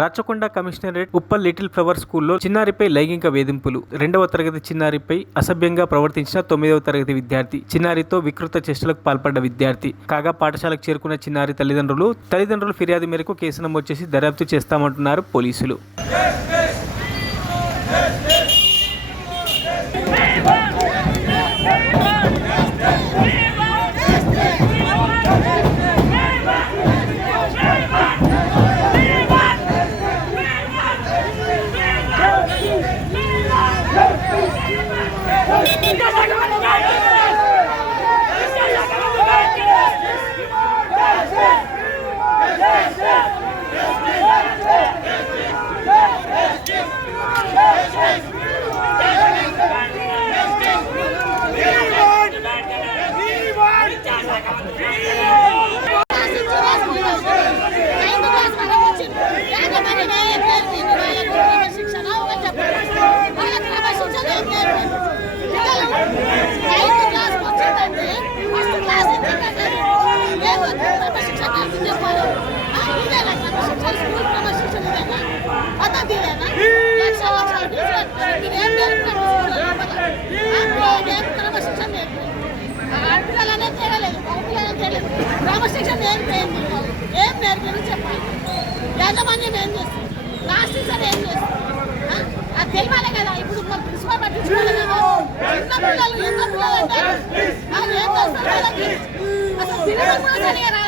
Rachakonda commissionerate Uppal little flower స్కూల్లో చిన్నారిపై లైంగిక వేధింపులు. 2వ తరగతి చిన్నారిపై అసభ్యంగా ప్రవర్తించిన 9వ తరగతి విద్యార్థి. చిన్నారితో వికృత చేష్టలకు పాల్పడ్డ విద్యార్థి. కాగా పాఠశాలకు చేరుకున్న చిన్నారి తల్లిదండ్రులు ఫిర్యాదు మేరకు కేసు నమోదు చేసి దర్యాప్తు చేస్తామంటున్నారు పోలీసులు. క్రమశిక్షణ ఏం నేర్పి చెప్పాలి. యాజమాన్యం ఏం చేస్తుంది, క్లాస్ టీచర్ ఏం చేస్తుంది, అది తెలియాలి కదా. ఇప్పుడు ప్రిన్సిపల్ పట్టించుకోవాలి కదా. చిన్న పిల్లలు అంటే ఏం చేస్తారు వాళ్ళకి అసలు సిలబస్ కూడా సరిగా